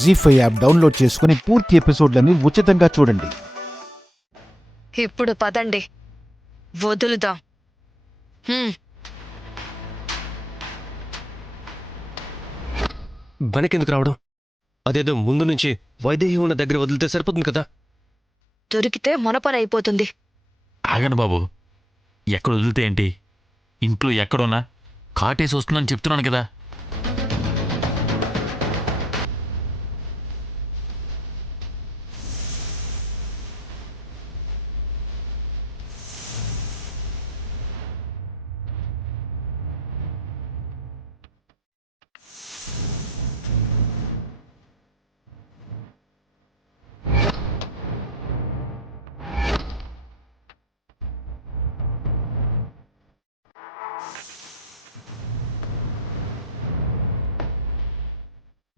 జీ5 app download చేసుకుని పూర్తి ఎపిసోడ్లని ఉచితంగా చూడండి. ఇప్పుడు పదండి, వదులుదాం. వెనకెందుకు రావడం? అదేదో ముందు నుంచి వైదేహి ఉన్న దగ్గర వదిలితే సరిపోతుంది కదా. దొరికితే మన పని అయిపోతుంది. ఆగండి బాబు, ఎక్కడ వదిలితే ఏంటి? ఇంట్లో ఎక్కడున్నా కాటేసి వస్తుందని చెప్తున్నాను కదా.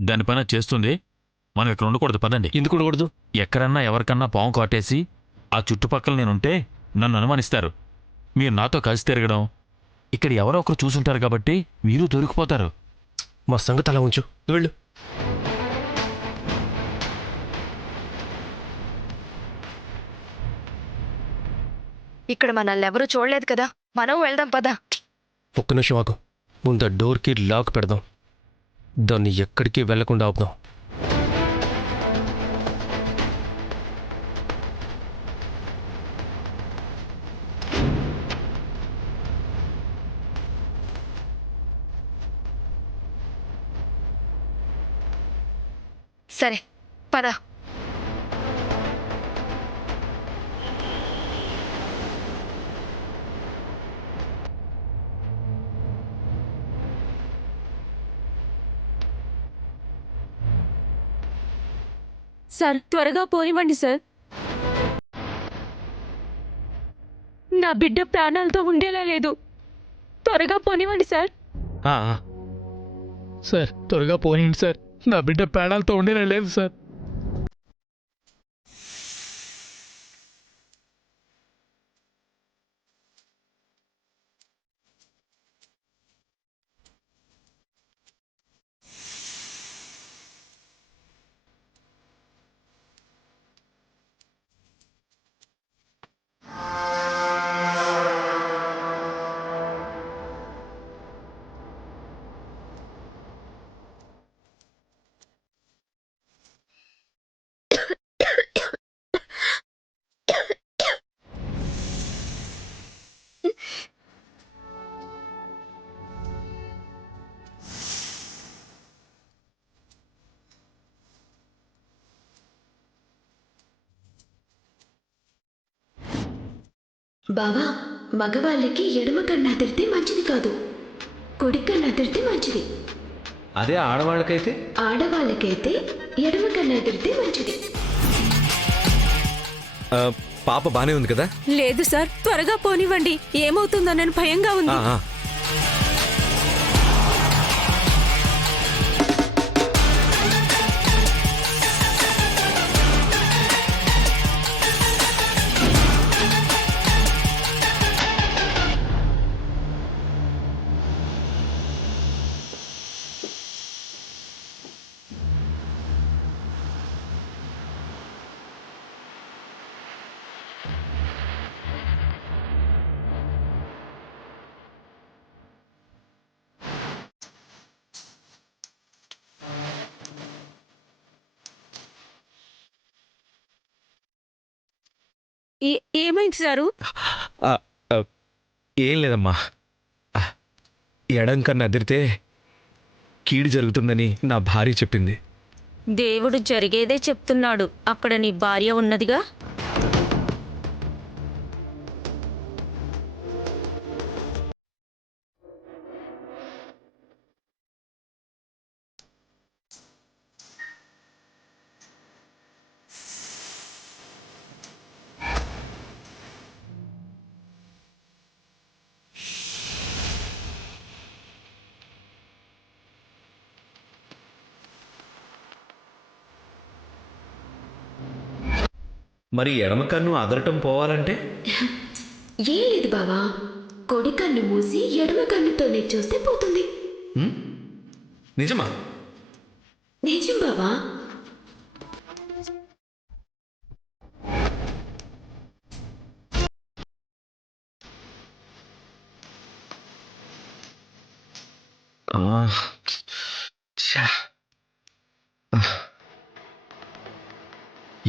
దానిపైన చేస్తుంది, మనం ఇక్కడ ఉండకూడదు. పదండి. ఎందుకు ఉండకూడదు? ఎక్కడన్నా ఎవరికన్నా పాము కాటేసి ఆ చుట్టుపక్కల నేనుంటే నన్ను అనుమానిస్తారు. మీరు నాతో కలిసి తిరగడం, ఇక్కడ ఎవరో ఒకరు చూసుంటారు కాబట్టి మీరు దొరికిపోతారు. మా సంగతి అలా ఉంచు, వెళ్ళు. ఇక్కడ మనల్ని ఎవరూ చూడలేదు కదా, మనం వెళ్దాం పద. ఒక్క నిమిషం ఆగు. ముందు ఆ డోర్కి లాక్ పెడదాం, దాన్ని ఎక్కడికి వెళ్లకుండా ఆపుదాం. సరే పద. సార్ త్వరగా పోనివ్వండి సార్. నా బిడ్డ ప్రాణాలతో ఉండేలా లేదు. త్వరగా పోనివ్వండి సార్. సార్ త్వరగా పోనీయండి సార్, నా బిడ్డ ప్రాణాలతో ఉండేలా లేదు సార్. బావా, మగవాళ్ళకి ఎడమ కన్ను అదిరితే మంచిది కాదు, కుడి కన్ను అదిరితే మంచిది. అదే ఆడవాళ్ళకైతే? ఆడవాళ్ళకైతే ఎడమ కన్ను అదిరితే మంచిది. పాప బానే ఉంది కదా? లేదు సార్, త్వరగా పోనివ్వండి. ఏమవుతుందోనని భయంగా ఉంది. ఏమైంది సారు? ఏం లేదమ్మా, ఎడం కన్నా అదిరితే కీడు జరుగుతుందని నా భార్య చెప్పింది. దేవుడు జరిగేదే చెప్తున్నాడు. అక్కడ నీ భార్య ఉన్నదిగా. మరి ఎడమ కన్ను అదరటం పోవాలంటే? ఏం లేదు బావా, కుడి కన్ను మూసి ఎడమ కన్నుతోనే చూస్తే పోతుంది. నిజమా? నిజం బావా,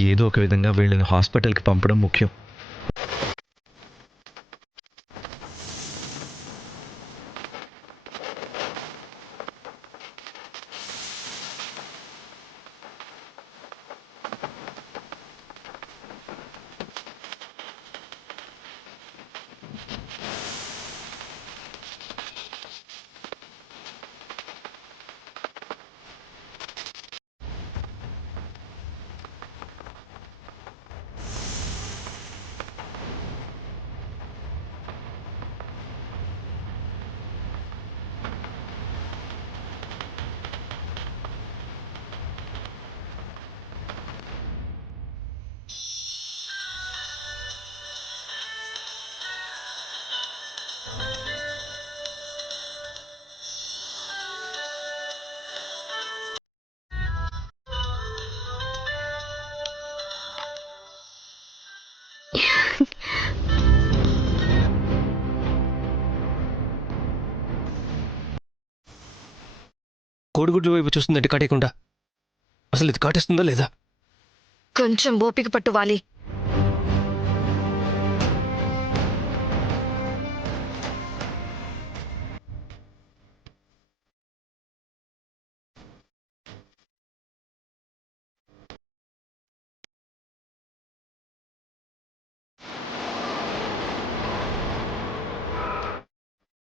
ఏదో ఒక విధంగా వీళ్ళని హాస్పిటల్కి పంపడం ముఖ్యం. కోడిగుడ్డు వైపు చూస్తుందంటే కాటేయకుండా అసలు ఇది కాటేస్తుందా లేదా? కొంచెం ఓపిక పట్టు వాలి.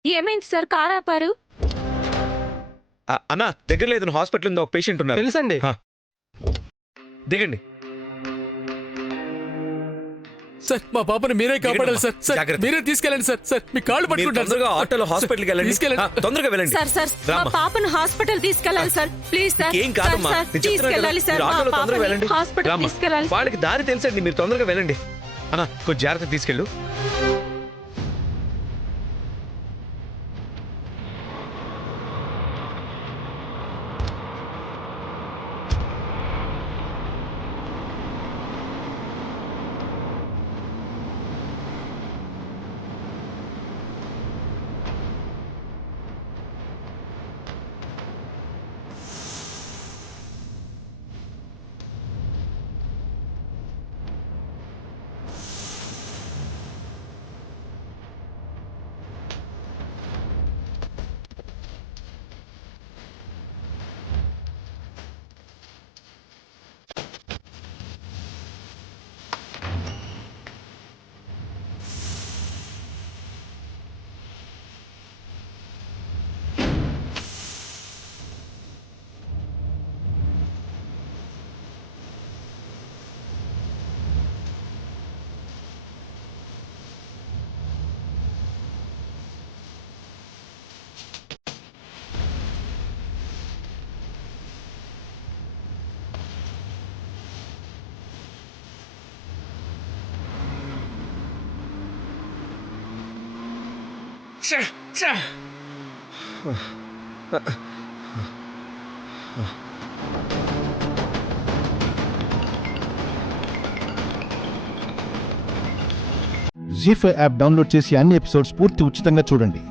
ఏమైంది సార్ కార్ ఆపారు? అన్న దగ్గర లేదు, హాస్పిటల్ ఉంది, ఒక పేషెంట్ ఉన్నారు. తెలుసండి. దిగండి. సార్ మా పాపని మీరే కాపాడాలి సార్. సార్ జాగ్రత్త. మీరే తీసుకెళ్ళండి సార్. సార్ మీ కాళ్ళు మీరు పట్టుకుంటారు సార్. తొందరగా ఆటోలో హాస్పిటల్కి వెళ్ళండి. తీసుకెళ్ళండి. తొందరగా వెళ్ళండి. సార్ సార్ మా రామ్మా. పాపను హాస్పిటల్ తీసుకెళ్ళాలి సార్. Please sir. ఏం కాదమ్మా, సార్, నేను చెప్తున్నాను తీసుకెళ్ళాలి కదా, సార్. మీరు మా ఆటోలో తొందరగా పాపని వెళ్ళండి. హాస్పిటల్ రామ్మా. తీసుకెళ్ళాలి. వాళ్ళకి దారి తెలుసండి, మీరు తొందరగా వెళ్ళండి. అన్న కొంచెం జాగ్రత్త తీసుకెళ్ళు. జీ5 యాప్ డౌన్లోడ్ చేసి అన్ని ఎపిసోడ్స్ పూర్తి ఉచితంగా చూడండి.